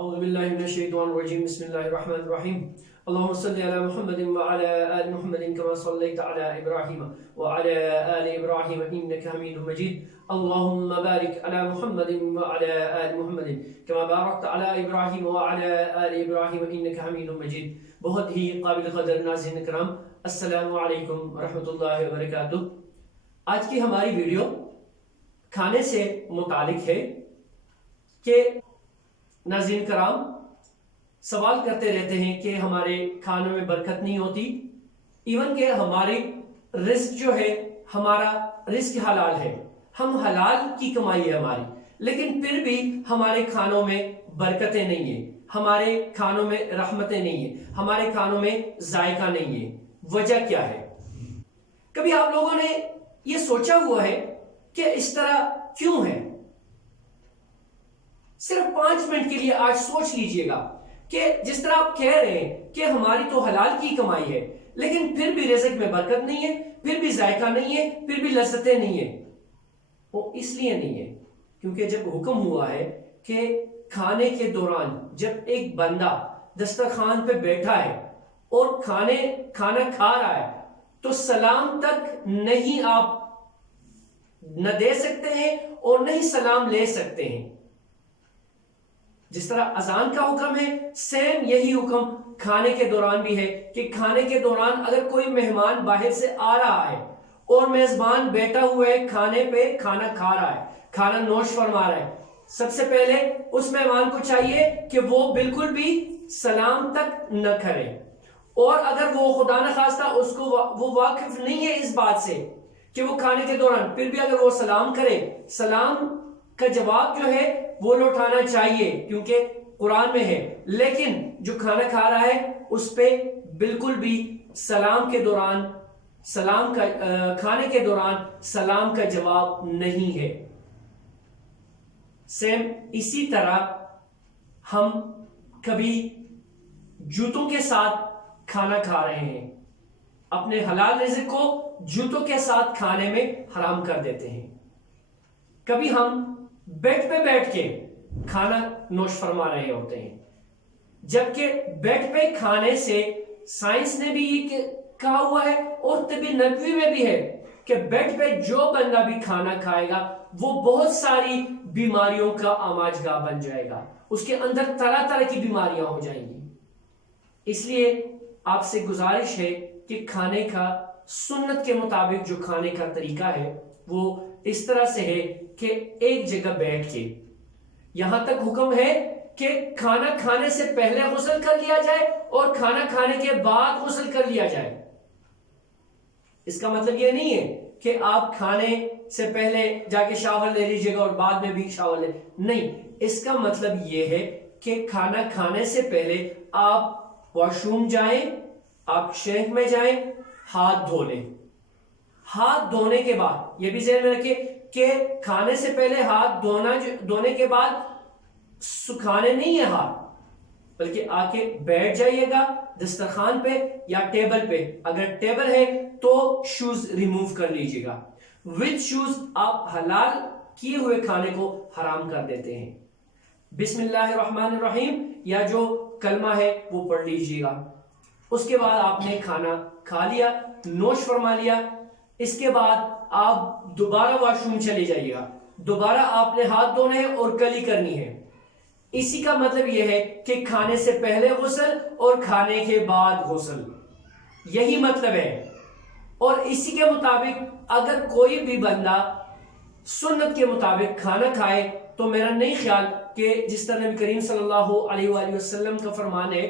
أعوذ بالله من الشيطان الرجيم بسم الله الرحمن الرحيم اللهم صل على محمد وعلى آل محمد كما صليت على إبراهيم وعلى آل إبراهيم إنك حميد مجيد اللهم بارك على محمد وعلى آل محمد كما باركت على إبراهيم وعلى آل إبراهيم إنك حميد مجيد. بہت ہی قابل قدر ناظرین کرام، السلام علیکم ورحمۃ اللہ وبرکاتہ. آج کی ہماری ویڈیو کھانے سے متعلق ہے کہ ناظرین کرام سوال کرتے رہتے ہیں کہ ہمارے کھانوں میں برکت نہیں ہوتی، ایون کہ ہماری رزق جو ہے، ہمارا رزق حلال ہے، ہم حلال کی کمائی ہے ہماری، لیکن پھر بھی ہمارے کھانوں میں برکتیں نہیں ہیں، ہمارے کھانوں میں رحمتیں نہیں ہیں، ہمارے کھانوں میں ذائقہ نہیں ہے. وجہ کیا ہے؟ کبھی آپ لوگوں نے یہ سوچا ہوا ہے کہ اس طرح کیوں ہے؟ صرف 5 منٹ کے لیے آج سوچ لیجئے گا کہ جس طرح آپ کہہ رہے ہیں کہ ہماری تو حلال کی کمائی ہے، لیکن پھر بھی رزق میں برکت نہیں ہے، پھر بھی ذائقہ نہیں ہے، پھر بھی لذتیں نہیں ہیں. وہ اس لیے نہیں ہے کیونکہ جب حکم ہوا ہے کہ کھانے کے دوران جب ایک بندہ دسترخوان پہ بیٹھا ہے اور کھانا کھا رہا ہے تو سلام تک نہیں آپ نہ دے سکتے ہیں اور نہیں سلام لے سکتے ہیں. جس طرح اذان کا حکم ہے، سیم یہی حکم کھانے کے دوران بھی ہے کہ کھانے کے دوران اگر کوئی مہمان باہر سے آ رہا ہے اور میزبان بیٹھا ہوا ہے کھانے پہ، کھانا کھا رہا ہے، کھانا نوش فرما رہا ہے، سب سے پہلے اس مہمان کو چاہیے کہ وہ بالکل بھی سلام تک نہ کرے. اور اگر وہ خدا نخواستہ اس کو وہ واقف نہیں ہے اس بات سے کہ وہ کھانے کے دوران پھر بھی اگر وہ سلام کرے، سلام کا جواب جو ہے وہ لوٹانا چاہیے کیونکہ قرآن میں ہے، لیکن جو کھانا کھا رہا ہے اس پہ بالکل بھی سلام کے دوران کھانے کے دوران سلام کا جواب نہیں ہے. سیم اسی طرح ہم کبھی جوتوں کے ساتھ کھانا کھا رہے ہیں، اپنے حلال رزق کو جوتوں کے ساتھ کھانے میں حرام کر دیتے ہیں. کبھی ہم بیڈ پہ بیٹھ کے کھانا نوش فرما رہے ہوتے ہیں، جبکہ بیڈ پہ کھانے سے سائنس نے بھی یہ کہا ہوا ہے اور طب نبوی میں بھی ہے کہ بیڈ پہ جو بندہ بھی کھانا کھائے گا وہ بہت ساری بیماریوں کا آماج گاہ بن جائے گا، اس کے اندر طرح طرح کی بیماریاں ہو جائیں گی. اس لیے آپ سے گزارش ہے کہ کھانے کا سنت کے مطابق جو کھانے کا طریقہ ہے وہ اس طرح سے ہے کہ ایک جگہ بیٹھ کے، یہاں تک حکم ہے کہ کھانا کھانے سے پہلے غسل کر لیا جائے اور کھانا کھانے کے بعد غسل کر لیا جائے. اس کا مطلب یہ نہیں ہے کہ آپ کھانے سے پہلے جا کے شاور لے لیجئے گا اور بعد میں بھی شاور لے، نہیں. اس کا مطلب یہ ہے کہ کھانا کھانے سے پہلے آپ واش روم جائیں، آپ شینک میں جائیں، ہاتھ دھو لیں. ہاتھ دھونے کے بعد یہ بھی ذہن میں رکھیں کہ کھانے سے پہلے ہاتھ دھونے کے بعد سکھانے نہیں ہے ہاتھ، بلکہ آ کے بیٹھ جائیے گا دسترخوان پہ یا ٹیبل پہ. اگر ٹیبل ہے تو شوز ریموو کر لیجیے گا. وتھ شوز آپ حلال کیے ہوئے کھانے کو حرام کر دیتے ہیں. بسم اللہ الرحمن الرحیم یا جو کلمہ ہے وہ پڑھ لیجیے گا. اس کے بعد آپ نے کھانا کھا لیا، نوش فرما لیا. اس کے بعد آپ دوبارہ واش روم چلے جائیے گا، دوبارہ آپ نے ہاتھ دھونے ہیں اور کلی کرنی ہے. اسی کا مطلب یہ ہے کہ کھانے سے پہلے غسل اور کھانے کے بعد غسل، یہی مطلب ہے. اور اسی کے مطابق اگر کوئی بھی بندہ سنت کے مطابق کھانا کھائے تو میرا نہیں خیال کہ جس طرح نبی کریم صلی اللہ علیہ وآلہ وسلم کا فرمان ہے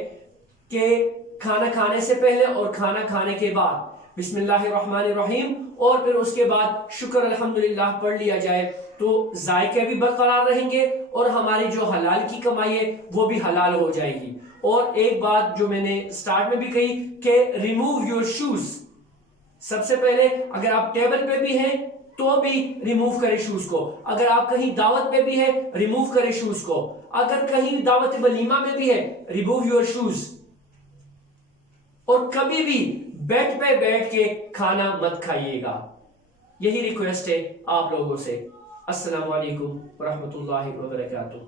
کہ کھانا کھانے سے پہلے اور کھانا کھانے کے بعد بسم اللہ الرحمن الرحیم اور پھر اس کے بعد شکر الحمدللہ پڑھ لیا جائے تو ذائقے بھی برقرار رہیں گے اور ہماری جو حلال کی کمائی ہے وہ بھی حلال ہو جائے گی. اور ایک بات جو میں نے سٹارٹ میں بھی کہی کہ ریموو یور شوز. سب سے پہلے اگر آپ ٹیبل پہ بھی ہیں تو بھی ریموو کرے شوز کو، اگر آپ کہیں دعوت پہ بھی ہے ریموو کرے شوز کو، اگر کہیں دعوت ولیمہ میں بھی ہے ریموو یور شوز. اور کبھی بھی بیڈ پہ بیٹھ کے کھانا مت کھائیے گا. یہی ریکویسٹ ہے آپ لوگوں سے. السلام علیکم ورحمۃ اللہ وبرکاتہ.